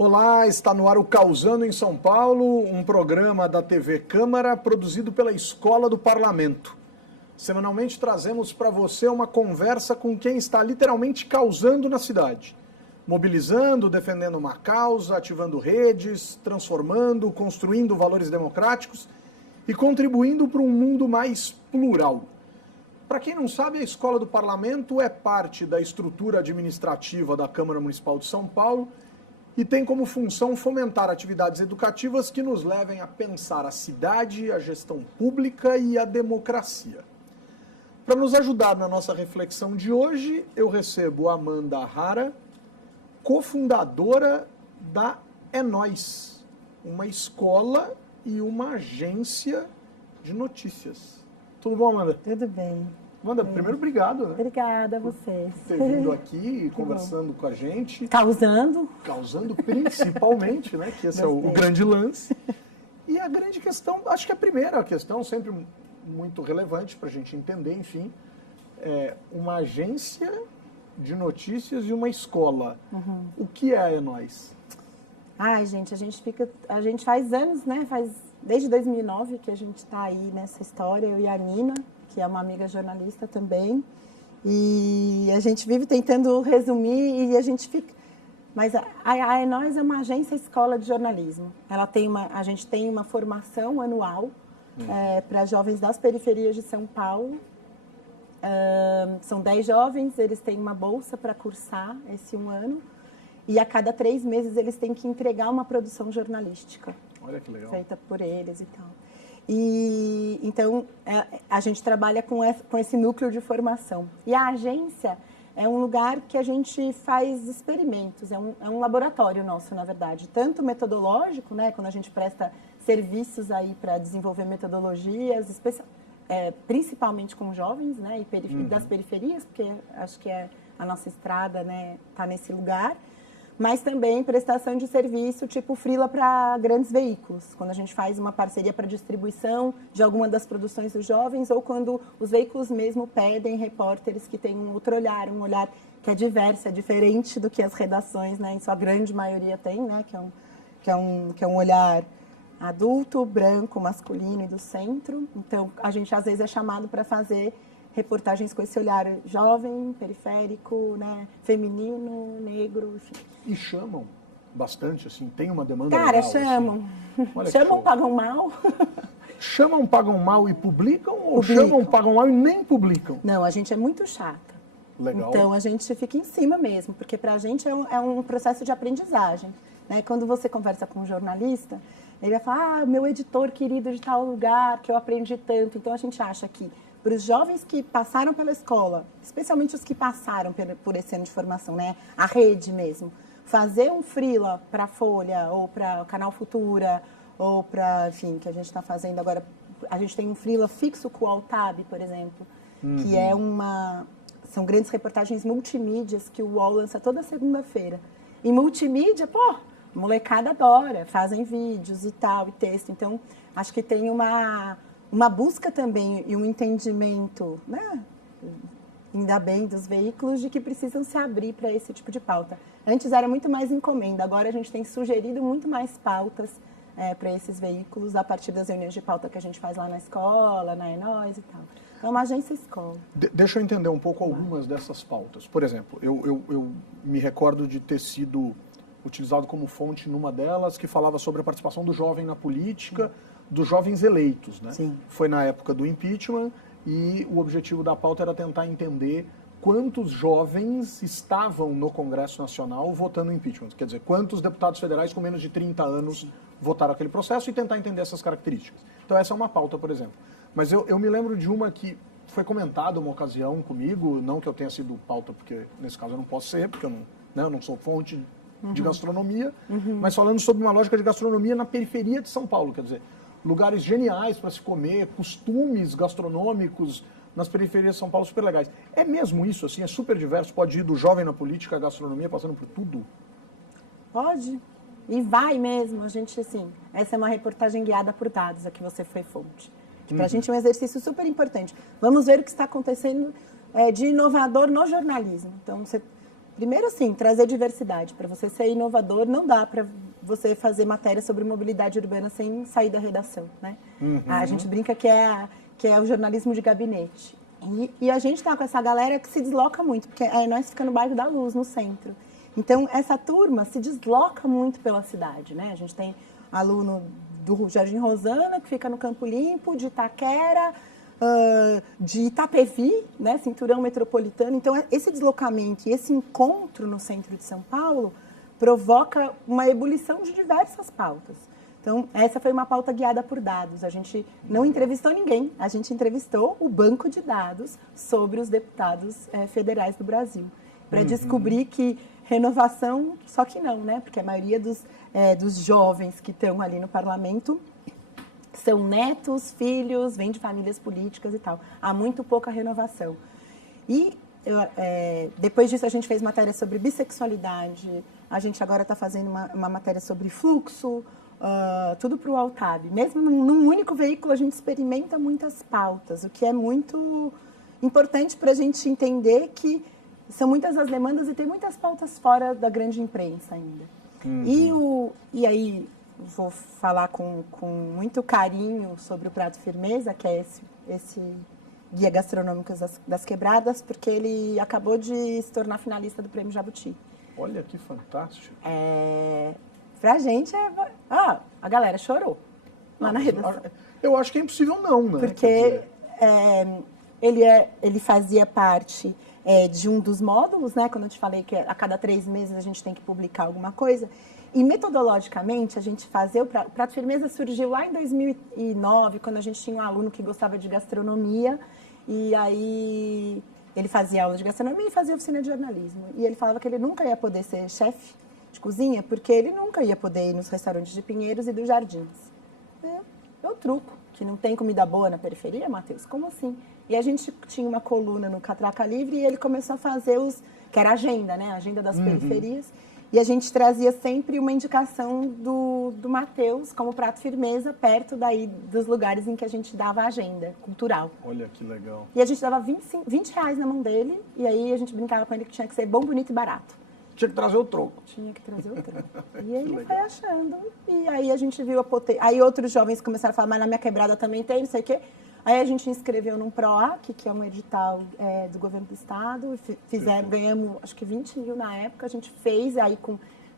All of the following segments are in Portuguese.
Olá, está no ar o Causando em São Paulo, um programa da TV Câmara produzido pela Escola do Parlamento. Semanalmente trazemos para você uma conversa com quem está literalmente causando na cidade. Mobilizando, defendendo uma causa, ativando redes, transformando, construindo valores democráticos e contribuindo para um mundo mais plural. Para quem não sabe, a Escola do Parlamento é parte da estrutura administrativa da Câmara Municipal de São Paulo e tem como função fomentar atividades educativas que nos levem a pensar a cidade, a gestão pública e a democracia. Para nos ajudar na nossa reflexão de hoje, eu recebo a Amanda Hara, cofundadora da É Nós, uma escola e uma agência de notícias. Tudo bom, Amanda? Tudo bem. Amanda, primeiro, obrigado, né? Obrigada a vocês. Por ter vindo aqui conversando com a gente. Causando Principalmente, né? Que esse é o grande lance. E a grande questão, acho que a primeira questão, sempre muito relevante para a gente entender, enfim, é uma agência de notícias e uma escola. Uhum. O que é a É Nós? Ai, gente, a gente faz anos, né? Desde 2009 que a gente está aí nessa história, eu e a Nina, que é uma amiga jornalista também, e a gente vive tentando resumir e a gente fica... Mas a É Nós é uma agência escola de jornalismo. A gente tem uma formação anual para jovens das periferias de São Paulo. São 10 jovens, eles têm uma bolsa para cursar esse um ano, e a cada 3 meses eles têm que entregar uma produção jornalística. Olha que legal. Feita por eles e tal. E então a gente trabalha com esse núcleo de formação. E a agência é um lugar que a gente faz experimentos, é um laboratório nosso, na verdade, tanto metodológico, né, quando a gente presta serviços aí para desenvolver metodologias, principalmente com jovens, né, e das periferias, porque acho que a nossa estrada, né, tá nesse lugar. Mas também prestação de serviço tipo freela para grandes veículos, quando a gente faz uma parceria para distribuição de alguma das produções dos jovens, ou quando os veículos mesmo pedem repórteres que têm um outro olhar, um olhar que é diverso, é diferente do que as redações, né, em sua grande maioria tem, né, que é um olhar adulto, branco, masculino e do centro. Então, a gente às vezes é chamado para fazer reportagens com esse olhar jovem, periférico, né, feminino, negro, enfim. E chamam bastante, assim, tem uma demanda Cara, legal, chamam. Assim. Chamam, pagam mal. Chamam, pagam mal e publicam? Ou chamam, pagam mal e nem publicam? Não, a gente é muito chata. Legal. Então, a gente fica em cima mesmo, porque para a gente é um processo de aprendizagem, né? Quando você conversa com um jornalista, ele vai falar, meu editor querido de tal lugar, que eu aprendi tanto. Então, a gente acha que para os jovens que passaram pela escola, especialmente os que passaram por esse ano de formação, né? A rede mesmo, fazer um freela para a Folha, ou para o Canal Futura, ou para, enfim, que a gente está fazendo agora. A gente tem um freela fixo com o Altab, por exemplo, que são grandes reportagens multimídias que o UOL lança toda segunda-feira. E multimídia, a molecada adora, fazem vídeos e tal, e texto. Então, acho que tem uma busca também e um entendimento, né, ainda bem, dos veículos, de que precisam se abrir para esse tipo de pauta. Antes era muito mais encomenda, agora a gente tem sugerido muito mais pautas para esses veículos a partir das reuniões de pauta que a gente faz lá na escola, na É Nós e tal. É uma agência escola. Deixa eu entender um pouco algumas dessas pautas. Por exemplo, eu me recordo de ter sido utilizado como fonte numa delas que falava sobre a participação do jovem na política, dos jovens eleitos, né? Sim. Foi na época do impeachment e o objetivo da pauta era tentar entender quantos jovens estavam no Congresso Nacional votando no impeachment. Quer dizer, quantos deputados federais com menos de 30 anos votaram aquele processo e tentar entender essas características. Então essa é uma pauta, por exemplo. Mas eu me lembro de uma que foi comentada uma ocasião comigo, não que eu tenha sido pauta, porque nesse caso eu não posso ser, porque eu não sou fonte de gastronomia, mas falando sobre uma lógica de gastronomia na periferia de São Paulo, quer dizer, lugares geniais para se comer, costumes gastronômicos nas periferias de São Paulo super legais. É mesmo isso, assim, é super diverso, pode ir do jovem na política, à gastronomia, passando por tudo? Pode. E vai mesmo, a gente, assim, essa é uma reportagem guiada por dados, a que você foi fonte. Que para a gente é um exercício super importante. Vamos ver o que está acontecendo de inovador no jornalismo. Então, você Primeiro, assim, trazer diversidade. Para você ser inovador, não dá para você fazer matéria sobre mobilidade urbana sem sair da redação, né? A gente brinca que é o jornalismo de gabinete. E a gente está com essa galera que se desloca muito, porque aí nós ficamos no bairro da Luz, no centro. Então, essa turma se desloca muito pela cidade, né? A gente tem aluno do Jardim Rosana, que fica no Campo Limpo, de Itaquera, de Itapevi, né? Cinturão metropolitano. Então, esse deslocamento e esse encontro no centro de São Paulo provoca uma ebulição de diversas pautas. Então, essa foi uma pauta guiada por dados. A gente não entrevistou ninguém, a gente entrevistou o banco de dados sobre os deputados federais do Brasil, para descobrir que renovação, só que não, né? Porque a maioria dos jovens que estão ali no parlamento são netos, filhos, vêm de famílias políticas e tal. Há muito pouca renovação. E depois disso a gente fez matéria sobre bissexualidade, a gente agora está fazendo uma matéria sobre fluxo, tudo para o Altab. Mesmo num único veículo a gente experimenta muitas pautas, o que é muito importante para a gente entender que são muitas as demandas e tem muitas pautas fora da grande imprensa ainda. E aí, vou falar com muito carinho sobre o Prato Firmeza, que é esse guia gastronômico das quebradas, porque ele acabou de se tornar finalista do Prêmio Jabuti. Olha que fantástico. Pra gente, a galera chorou lá na redação. Eu acho que é impossível não, né? Porque ele fazia parte de um dos módulos, né? Quando eu te falei que a cada 3 meses a gente tem que publicar alguma coisa. E metodologicamente, a gente fazia... O Prato Firmeza surgiu lá em 2009, quando a gente tinha um aluno que gostava de gastronomia. E aí ele fazia aula de gastronomia e fazia oficina de jornalismo. E ele falava que ele nunca ia poder ser chefe de cozinha, porque ele nunca ia poder ir nos restaurantes de Pinheiros e dos Jardins. Eu truco, que não tem comida boa na periferia, Matheus? Como assim? E a gente tinha uma coluna no Catraca Livre e ele começou a fazer que era a agenda, né? A agenda das periferias. E a gente trazia sempre uma indicação do Matheus como Prato Firmeza, perto daí dos lugares em que a gente dava a agenda cultural. Olha que legal. E a gente dava R$20 na mão dele, e aí a gente brincava com ele que tinha que ser bom, bonito e barato. Tinha que trazer o troco. Tinha que trazer o troco. E ele foi achando. E aí a gente viu a potência. Aí outros jovens começaram a falar, mas na minha quebrada também tem, não sei o quê. Aí a gente inscreveu num PROAC, que é um edital do governo do estado, ganhamos acho que 20 mil na época, a gente fez,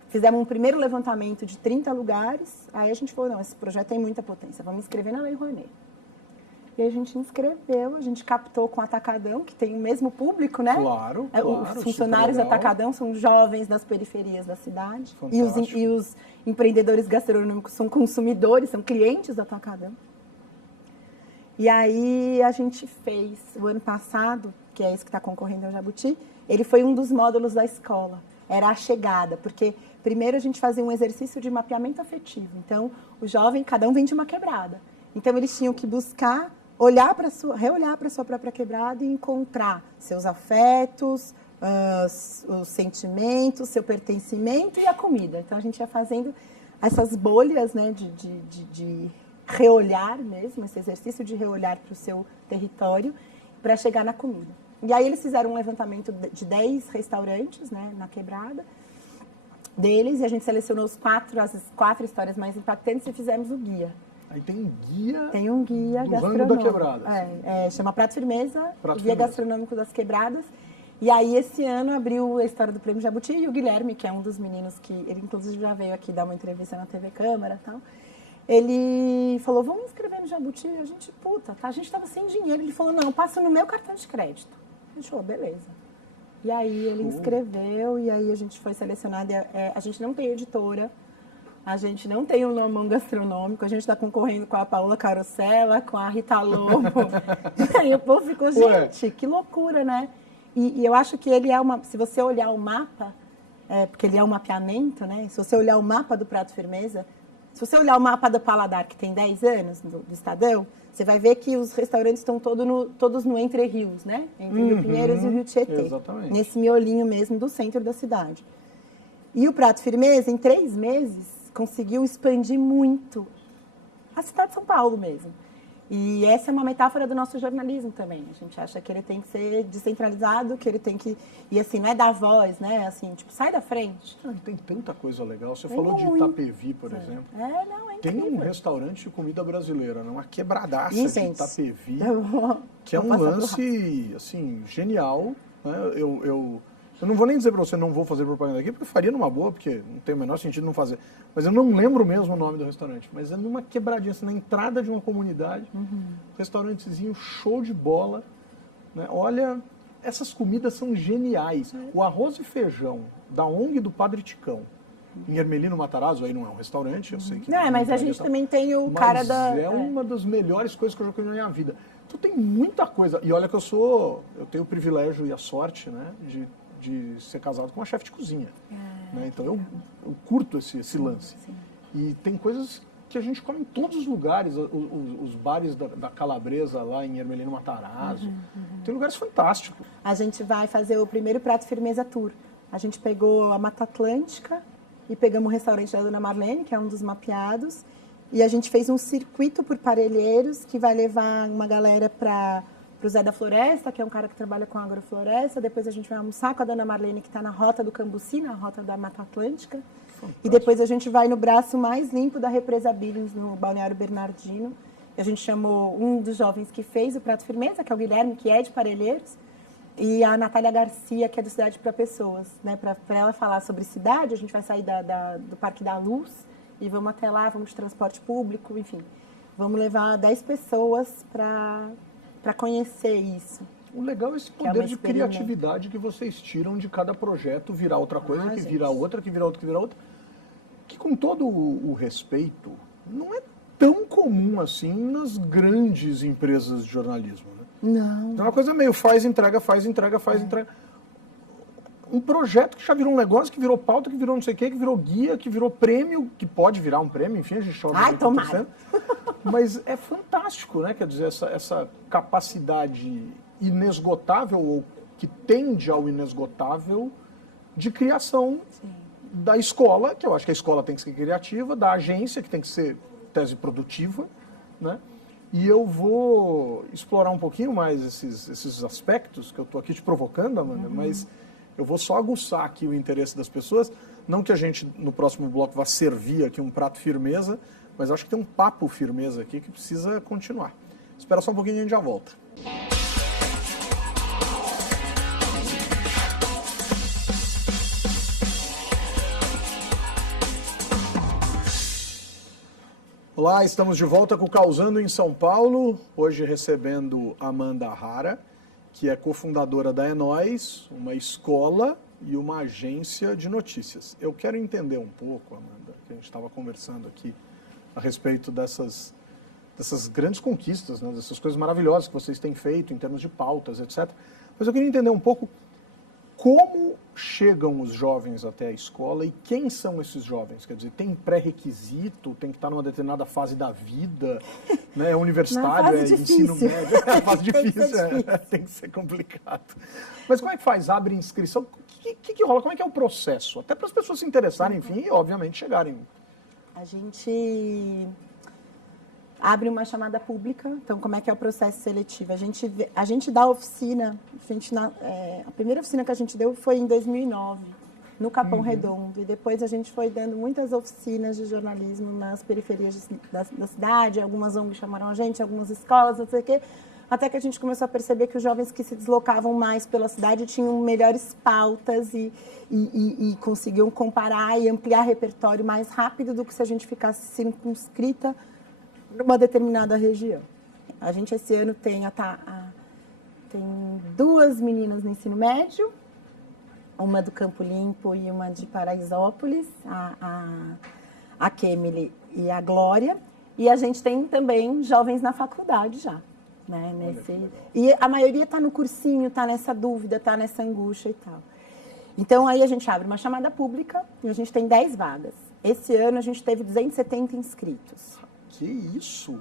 fizemos um primeiro levantamento de 30 lugares, aí a gente falou, não, esse projeto tem muita potência, vamos inscrever na Lei Rouanet. E a gente inscreveu, a gente captou com o Atacadão, que tem o mesmo público, né? Claro, Os funcionários do Atacadão são jovens das periferias da cidade. E os empreendedores gastronômicos são consumidores, são clientes do Atacadão. E aí a gente fez, o ano passado, que é esse que está concorrendo ao Jabuti, ele foi um dos módulos da escola. Era a chegada, porque primeiro a gente fazia um exercício de mapeamento afetivo. Então, o jovem, cada um vem de uma quebrada. Então, eles tinham que buscar, reolhar para a sua própria quebrada e encontrar seus afetos, os sentimentos, seu pertencimento e a comida. Então, a gente ia fazendo essas bolhas, né, de reolhar mesmo, esse exercício de reolhar para o seu território, para chegar na comida. E aí eles fizeram um levantamento de 10 restaurantes, né, na quebrada deles, e a gente selecionou as 4 histórias mais impactantes e fizemos o guia. Aí tem um guia. Tem um guia do gastronômico. Da quebrada. Chama Prato Firmeza, Guia Gastronômico das Quebradas. E aí, esse ano, abriu a história do Prêmio Jabuti, e o Guilherme, que é um dos meninos que... Ele, inclusive, já veio aqui dar uma entrevista na TV Câmara e tal. Ele falou, vamos inscrever no Jabuti. A gente, a gente estava sem dinheiro. Ele falou, não, passa no meu cartão de crédito. A gente falou, beleza. E aí, ele inscreveu, e aí a gente foi selecionado. A gente não tem editora, a gente não tem um Nomão Gastronômico, a gente está concorrendo com a Paola Carosella, com a Rita Lobo. E aí o povo ficou, gente, que loucura, né? E eu acho que ele é se você olhar o mapa, porque ele é um mapeamento, né? Se você olhar o mapa do Prato Firmeza, se você olhar o mapa do Paladar, que tem 10 anos, do Estadão, você vai ver que os restaurantes estão todos no Entre Rios, né? Entre o Rio Pinheiros e o Rio Tietê. Exatamente. Nesse miolinho mesmo do centro da cidade. E o Prato Firmeza, em 3 meses, conseguiu expandir muito a cidade de São Paulo mesmo. E essa é uma metáfora do nosso jornalismo também. A gente acha que ele tem que ser descentralizado, que ele tem que... E assim, não é dar voz, né? Assim, tipo, sai da frente. Tem tanta coisa legal. Você falou de Itapevi, por exemplo. Não, é incrível. Tem um restaurante de comida brasileira, uma quebradaça Ih, de gente, Itapevi, que é um lance, assim, genial. Né? Eu não vou nem dizer para você, não vou fazer propaganda aqui, porque eu faria numa boa, porque não tem o menor sentido não fazer. Mas eu não lembro mesmo o nome do restaurante. Mas é numa quebradinha, assim, na entrada de uma comunidade, restaurantezinho show de bola. Né? Olha, essas comidas são geniais. O arroz e feijão da ONG do Padre Ticão, em Hermelino Matarazzo, aí não é um restaurante, eu sei que... Não, mas a gente também tem o cara da... é uma das melhores coisas que eu já comi na minha vida. Então tem muita coisa. E olha que eu tenho o privilégio e a sorte, né, de ser casado com uma chefe de cozinha. Né? Então eu curto esse lance. Sim. E tem coisas que a gente come em todos os lugares, os bares da Calabresa lá em Hermelino Matarazzo. Tem lugares fantásticos. A gente vai fazer o primeiro Prato Firmeza Tour. A gente pegou a Mata Atlântica e pegamos o restaurante da Dona Marlene, que é um dos mapeados, e a gente fez um circuito por Parelheiros, que vai levar uma galera para o Zé da Floresta, que é um cara que trabalha com agrofloresta. Depois a gente vai almoçar com a Dona Marlene, que está na rota do Cambuci, na rota da Mata Atlântica. Fantástico. E depois a gente vai no braço mais limpo da Represa Billings, no Balneário Bernardino. E a gente chamou um dos jovens que fez o Prato Firmeza, que é o Guilherme, que é de Parelheiros, e a Natália Garcia, que é do Cidade para Pessoas. Né? Para ela falar sobre cidade, a gente vai sair do Parque da Luz e vamos até lá, vamos de transporte público, enfim. Vamos levar 10 pessoas para conhecer isso. O legal é esse poder de criatividade que vocês tiram de cada projeto virar outra coisa, que vira outra, que vira outra, que vira outra. Que, com todo o respeito, não é tão comum assim nas grandes empresas de jornalismo. Né? Não. É uma coisa meio faz, entrega. Um projeto que já virou um negócio, que virou pauta, que virou não sei o quê, que virou guia, que virou prêmio, que pode virar um prêmio, enfim, a gente chora. Ai, tomara. Mas é fantástico, né? Quer dizer, essa capacidade inesgotável, ou que tende ao inesgotável, de criação. Sim. Da escola, que eu acho que a escola tem que ser criativa, da agência, que tem que ser tese produtiva, né? E eu vou explorar um pouquinho mais esses aspectos que eu estou aqui te provocando, Amanda, mas eu vou só aguçar aqui o interesse das pessoas. Não que a gente, no próximo bloco, vá servir aqui um prato firmeza, mas acho que tem um papo firmeza aqui que precisa continuar. Espera só um pouquinho e a gente já volta. Olá, estamos de volta com o Causando em São Paulo, hoje recebendo Amanda Hara, que é cofundadora da É Nóis, uma escola e uma agência de notícias. Eu quero entender um pouco, Amanda, que a gente estava conversando aqui a respeito dessas grandes conquistas, né, dessas coisas maravilhosas que vocês têm feito em termos de pautas, etc. Mas eu queria entender um pouco como chegam os jovens até a escola e quem são esses jovens? Quer dizer, tem pré-requisito, tem que estar numa determinada fase da vida, né? É universitário, é ensino médio, é uma fase difícil, tem que ser complicado. Mas como é que faz? Abre inscrição? O que rola? Como é que é o processo? Até para as pessoas se interessarem, enfim, e obviamente chegarem. A gente abre uma chamada pública. Então, como é que é o processo seletivo? A gente dá oficina, a primeira oficina que a gente deu foi em 2009, no Capão Redondo. E depois a gente foi dando muitas oficinas de jornalismo nas periferias da cidade. Algumas ONGs chamaram a gente, algumas escolas, não sei o quê. Até que a gente começou a perceber que os jovens que se deslocavam mais pela cidade tinham melhores pautas e conseguiam comparar e ampliar repertório mais rápido do que se a gente ficasse circunscrita numa determinada região. A gente esse ano tem duas meninas no ensino médio, uma do Campo Limpo e uma de Paraisópolis, a Kemily e a Glória, e a gente tem também jovens na faculdade já. Né, e a maioria está no cursinho, está nessa dúvida, está nessa angústia e tal. Então, aí a gente abre uma chamada pública e a gente tem 10 vagas. Esse ano a gente teve 270 inscritos. Que isso?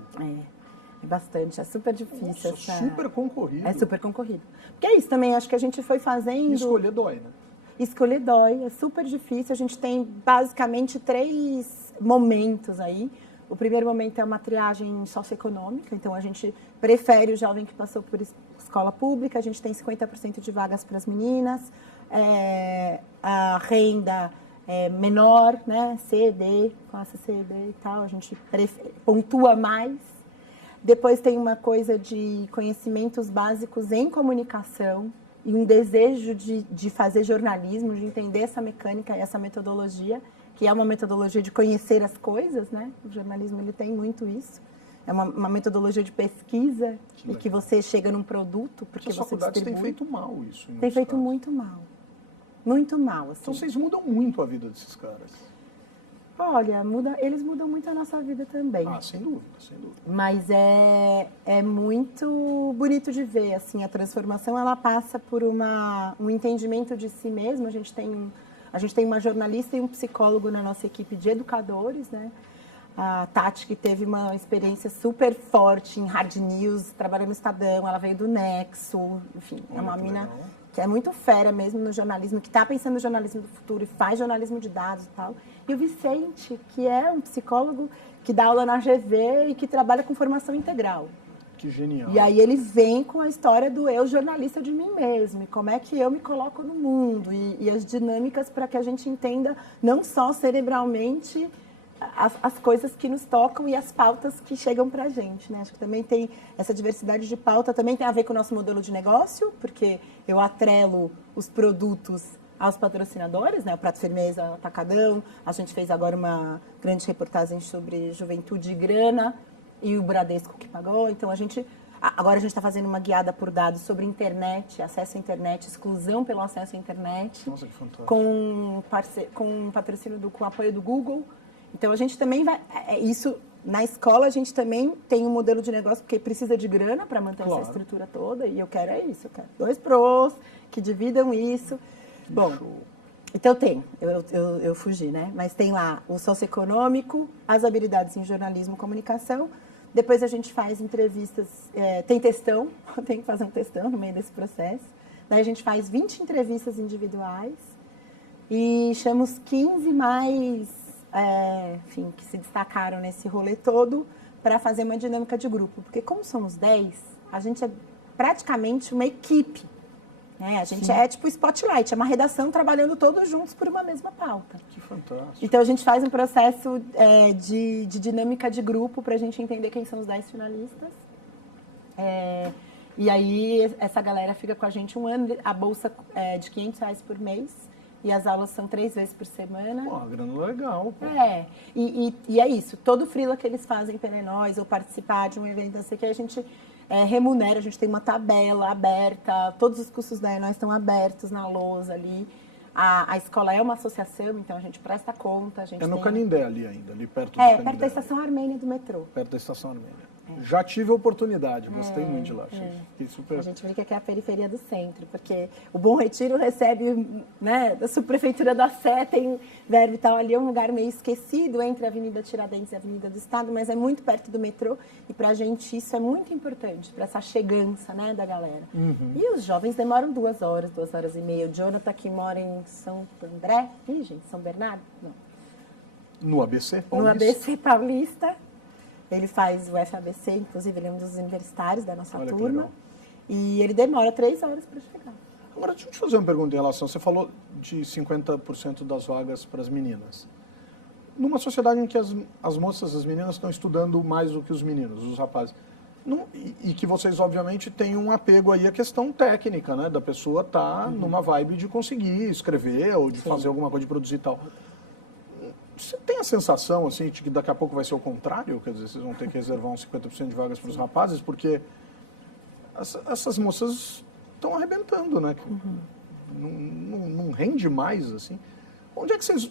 É bastante, é super difícil. Nossa, super concorrido. É super concorrido. Porque é isso também, acho que a gente foi fazendo... E escolher dói, né? Escolher dói, é super difícil. A gente tem basicamente 3 momentos aí. O primeiro momento é uma triagem socioeconômica, então a gente prefere o jovem que passou por escola pública, a gente tem 50% de vagas para as meninas, a renda é menor, né? C, D, classe C, D e tal, a gente pontua mais. Depois tem uma coisa de conhecimentos básicos em comunicação e um desejo de fazer jornalismo, de entender essa mecânica e essa metodologia, que é uma metodologia de conhecer as coisas, né? O jornalismo ele tem muito isso. É uma metodologia de pesquisa e que você chega num produto porque você distribui. As faculdades têm feito mal isso. Tem feito muito mal. Muito mal, assim. Então vocês mudam muito a vida desses caras. Olha, eles mudam muito a nossa vida também. Ah, sem dúvida, sem dúvida. Mas é muito bonito de ver, assim, a transformação, ela passa por um entendimento de si mesmo. A gente tem uma jornalista e um psicólogo na nossa equipe de educadores, né? A Tati, que teve uma experiência super forte em hard news, trabalhou no Estadão, ela veio do Nexo, enfim, é uma mina legal, que é muito fera mesmo no jornalismo, que está pensando no jornalismo do futuro e faz jornalismo de dados e tal. E o Vicente, que é um psicólogo que dá aula na GV e que trabalha com formação integral. Que genial. E aí ele vem com a história do eu jornalista de mim mesmo, e como é que eu me coloco no mundo, e as dinâmicas para que a gente entenda não só cerebralmente as coisas que nos tocam e as pautas que chegam para a gente, né? Acho que também tem essa diversidade de pauta, também tem a ver com o nosso modelo de negócio, porque eu atrelo os produtos aos patrocinadores, né? O Prato Firmeza, o Atacadão, a gente fez agora uma grande reportagem sobre juventude e grana, e o Bradesco que pagou, então agora a gente está fazendo uma guiada por dados sobre internet, acesso à internet, exclusão pelo acesso à internet. Nossa, que fantástico. Com patrocínio com apoio do Google. Então, a gente também vai... Isso, na escola, a gente também tem um modelo de negócio, porque precisa de grana para manter essa estrutura toda. E eu quero isso. Eu quero 2 pros que dividam isso. Bom, então tem. Eu fugi, né? Mas tem lá o socioeconômico, as habilidades em jornalismo e comunicação. Depois a gente faz entrevistas... tem textão. Tem que fazer um textão no meio desse processo. Daí a gente faz 20 entrevistas individuais. E chamamos 15 mais... enfim, que se destacaram nesse rolê todo para fazer uma dinâmica de grupo. Porque como somos 10, a gente é praticamente uma equipe. Né? A gente é tipo Spotlight, é uma redação trabalhando todos juntos por uma mesma pauta. Que fantástico. Então a gente faz um processo de dinâmica de grupo para a gente entender quem são os 10 finalistas. E aí essa galera fica com a gente um ano, a bolsa é de R$500 por mês. E as aulas são 3 vezes por semana. Pô, grana legal. Pô. E é isso. Todo freela que eles fazem pela nós ou participar de um evento assim, que a gente remunera, a gente tem uma tabela aberta, todos os cursos da Enóis estão abertos na lousa ali. A escola é uma associação, então a gente presta conta. No Canindé ali ainda, ali perto do Canindé. Perto da Estação Armênia do metrô. Perto da Estação Armênia. Já tive a oportunidade, gostei muito de lá. A gente brinca que é a periferia do centro, porque o Bom Retiro recebe, né, da subprefeitura da Sé, tem verbo e tal, ali é um lugar meio esquecido entre a Avenida Tiradentes e a Avenida do Estado, mas é muito perto do metrô, e pra gente isso é muito importante, para essa chegança, né, da galera. E os jovens demoram 2 horas, 2 horas e meia. O Jonathan, que mora em São André, São Bernardo? Não. No ABC Paulista. No ABC Paulista. Ele faz o FABC, inclusive ele é um dos universitários da nossa turma. E ele demora 3 horas para chegar. Agora, deixa eu te fazer uma pergunta em relação... Você falou de 50% das vagas para as meninas. Numa sociedade em que as moças, as meninas estão estudando mais do que os meninos, os rapazes, e que vocês, obviamente, têm um apego aí à questão técnica, né? Da pessoa estar numa vibe de conseguir escrever ou de fazer alguma coisa, de produzir e tal. Você tem a sensação, assim, de que daqui a pouco vai ser o contrário? Quer dizer, vocês vão ter que reservar uns 50% de vagas para os rapazes, porque essas moças estão arrebentando, né? Não rende mais, assim. Onde é que vocês...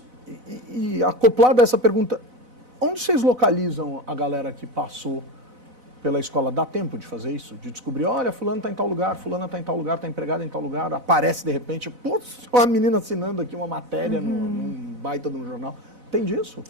E acoplado a essa pergunta, onde vocês localizam a galera que passou pela escola? Dá tempo de fazer isso? De descobrir, olha, fulano está em tal lugar, fulana está em tal lugar, está empregada em tal lugar, aparece de repente, putz, uma menina assinando aqui uma matéria num baita de um jornal. Tem disso?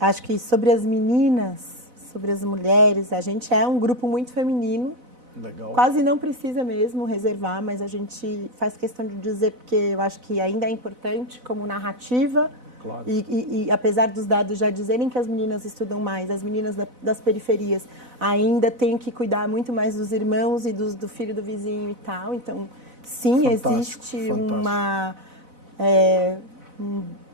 Acho que sobre as meninas, sobre as mulheres, a gente é um grupo muito feminino. Legal. Quase não precisa mesmo reservar, mas a gente faz questão de dizer, porque eu acho que ainda é importante como narrativa Claro. E apesar dos dados já dizerem que as meninas estudam mais, as meninas das periferias ainda têm que cuidar muito mais dos irmãos e do filho do vizinho e tal. Então, sim, Fantástico, existe fantástico.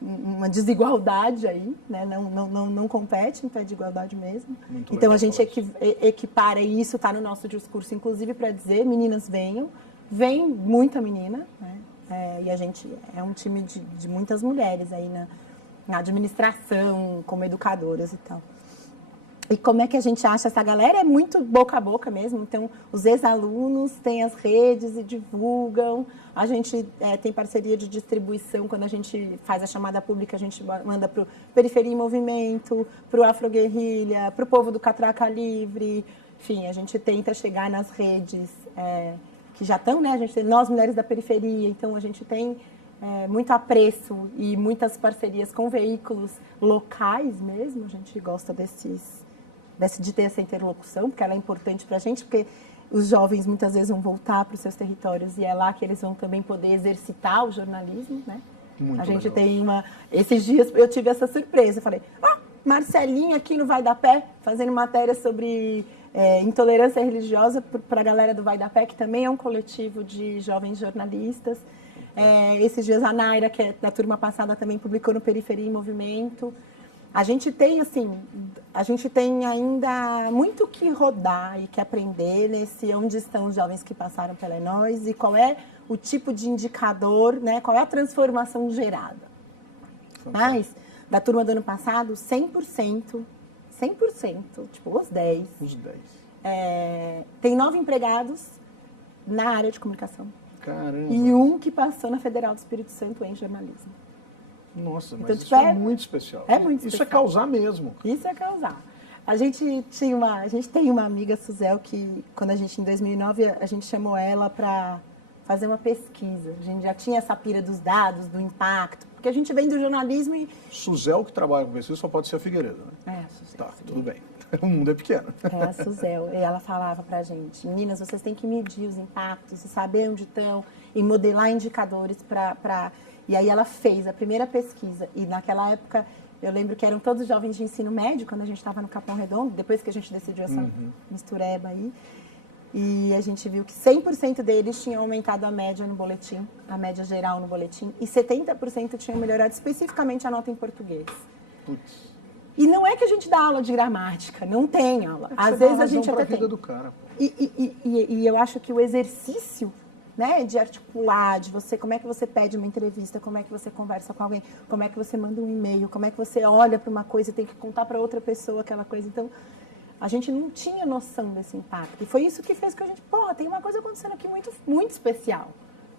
uma desigualdade aí, né? Não compete em pé de igualdade mesmo. Muito Então, legal a gente falar equipara, e isso está no nosso discurso, inclusive para dizer, meninas venham, vem muita menina, né? E a gente é um time de muitas mulheres aí na administração, como educadoras e tal. E como é que a gente acha essa galera? É muito boca a boca mesmo. Então, os ex-alunos têm as redes e divulgam. A gente tem parceria de distribuição. Quando a gente faz a chamada pública, a gente manda para o Periferia em Movimento, para o Afroguerrilha, para o povo do Catraca Livre. Enfim, a gente tenta chegar nas redes que já estão, né? A gente tem Nós Mulheres da Periferia. Então, a gente tem muito apreço e muitas parcerias com veículos locais mesmo. A gente gosta de ter essa interlocução, porque ela é importante para a gente, porque os jovens muitas vezes vão voltar para os seus territórios e é lá que eles vão também poder exercitar o jornalismo, né? Muito a gente legal. tem Esses dias eu tive essa surpresa, eu falei, Marcelinha aqui no Vai da Pé, fazendo matéria sobre intolerância religiosa para a galera do Vai da Pé, que também é um coletivo de jovens jornalistas. Esses dias a Naira, que é da turma passada, também publicou no Periferia em Movimento. A gente tem, ainda muito que rodar e que aprender onde estão os jovens que passaram pela nós e qual é o tipo de indicador, né? Qual é a transformação gerada. Mas, da turma do ano passado, 100%, tipo, os 10. Os 10. Tem 9 empregados na área de comunicação. Caramba. E um que passou na Federal do Espírito Santo em jornalismo. Nossa, mas então, isso é muito especial. É muito Isso especial. é causar mesmo. Isso é causar. A gente tem uma amiga, Suzel, que quando em 2009, a gente chamou ela para fazer uma pesquisa. A gente já tinha essa pira dos dados, do impacto, porque a gente vem do jornalismo e... Suzel, que trabalha com pesquisa, só pode ser a Figueiredo, né? Suzel. Tá, tudo bem. O mundo é pequeno. A Suzel. E ela falava pra gente, meninas, vocês têm que medir os impactos e saber onde estão e modelar indicadores para... E aí ela fez a primeira pesquisa. E naquela época, eu lembro que eram todos jovens de ensino médio, quando a gente estava no Capão Redondo, depois que a gente decidiu essa mistureba aí. E a gente viu que 100% deles tinham aumentado a média no boletim, a média geral no boletim, e 70% tinham melhorado especificamente a nota em português. Putz. E não é que a gente dá aula de gramática, não tem aula. Às vezes a gente até tem. Vida do cara. E eu acho que o exercício, né, de articular, como é que você pede uma entrevista, como é que você conversa com alguém, como é que você manda um e-mail, como é que você olha para uma coisa e tem que contar para outra pessoa aquela coisa. Então, a gente não tinha noção desse impacto. E foi isso que fez que a gente, tem uma coisa acontecendo aqui muito, muito especial,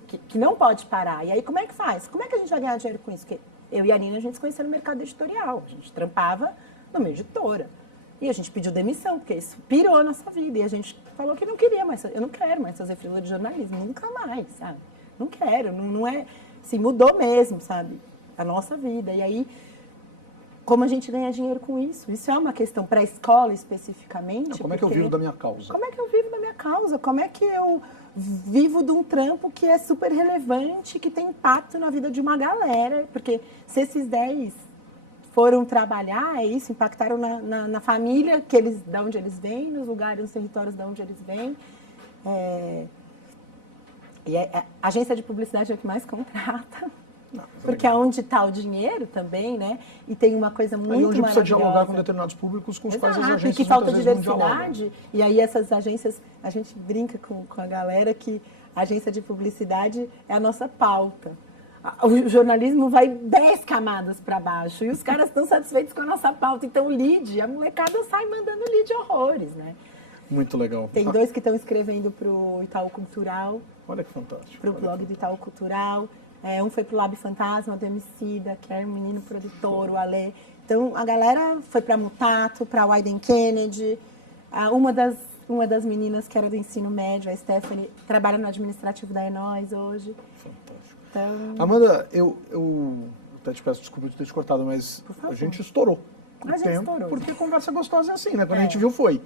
que não pode parar. E aí, como é que faz? Como é que a gente vai ganhar dinheiro com isso? Porque eu e a Nina, a gente se conheceu no mercado editorial. A gente trampava numa editora. E a gente pediu demissão, porque isso pirou a nossa vida. E a gente falou que não queria mais, eu não quero mais fazer freela de jornalismo, nunca mais, sabe? Não quero, não é... Assim, mudou mesmo, sabe? A nossa vida. E aí, como a gente ganha dinheiro com isso? Isso é uma questão para a escola, especificamente. Como é que eu vivo da minha causa? Como é que eu vivo da minha causa? Como é que eu vivo de um trampo que é super relevante, que tem impacto na vida de uma galera? Porque se esses 10 foram trabalhar, impactaram na família da onde eles vêm, nos lugares, nos territórios de onde eles vêm. E a agência de publicidade é a que mais contrata. Porque é onde está o dinheiro também, né? E tem uma coisa muito maravilhosa. Onde precisa dialogar com determinados públicos com os quais as agências que falta muitas vezes não diversidade. E aí essas agências, a gente brinca com a galera que a agência de publicidade é a nossa pauta. O jornalismo vai 10 camadas para baixo e os caras estão satisfeitos com a nossa pauta. Então, a molecada sai mandando lead horrores, né? Muito legal. Tem 2 que estão escrevendo para o Itaú Cultural. Olha que fantástico. Para o blog do Itaú Cultural. Um foi para o Lab Fantasma, do Emicida, que é um menino produtor, o Alê. Então, a galera foi para Mutato, para Wyden Kennedy. Uma das meninas que era do ensino médio, a Stephanie, trabalha no administrativo da Enóis hoje. Fantástico. Então... Amanda, eu até te peço desculpa de ter te cortado, mas a gente estourou. A gente estourou. Porque conversa gostosa é assim, né? Quando a gente viu, foi.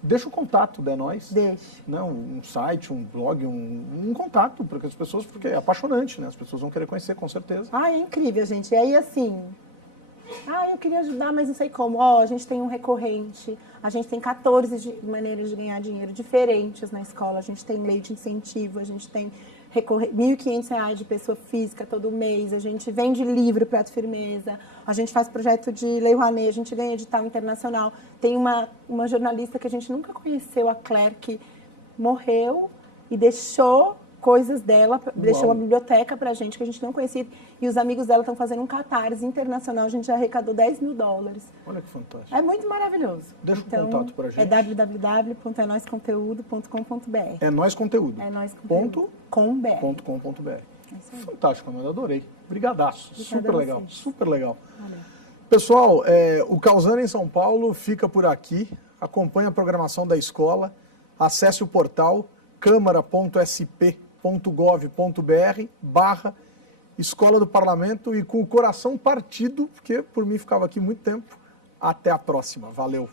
Deixa o contato da Nós. Deixa. Não, um site, um blog, um contato, porque as pessoas, porque é apaixonante, né? As pessoas vão querer conhecer, com certeza. Ah, é incrível, gente. E aí, assim, eu queria ajudar, mas não sei como. Ó, a gente tem um recorrente, a gente tem 14 maneiras de ganhar dinheiro diferentes na escola, a gente tem lei de incentivo, a gente tem R$ 1.500 de pessoa física todo mês, a gente vende livro Prato Firmeza, a gente faz projeto de Lei Rouanet, a gente ganha edital internacional. Tem uma jornalista que a gente nunca conheceu, a Claire, que morreu e deixou coisas dela, deixou uma biblioteca pra gente que a gente não conhecia, e os amigos dela estão fazendo um catarse internacional, a gente já arrecadou $10 mil. Olha que fantástico. É muito maravilhoso. Deixa o contato pra gente. É www.enoisconteúdo.com.br. É Nós Conteúdo. É Nós Conteúdo. .com.br. Fantástico, Amanda, adorei. Brigadaço. Super legal, vocês. super legal. Valeu. Pessoal, o Causando em São Paulo fica por aqui. Acompanhe a programação da escola. Acesse o portal câmara.sp.gov.br/Escola do Parlamento e com o coração partido, porque por mim ficava aqui muito tempo. Até a próxima. Valeu.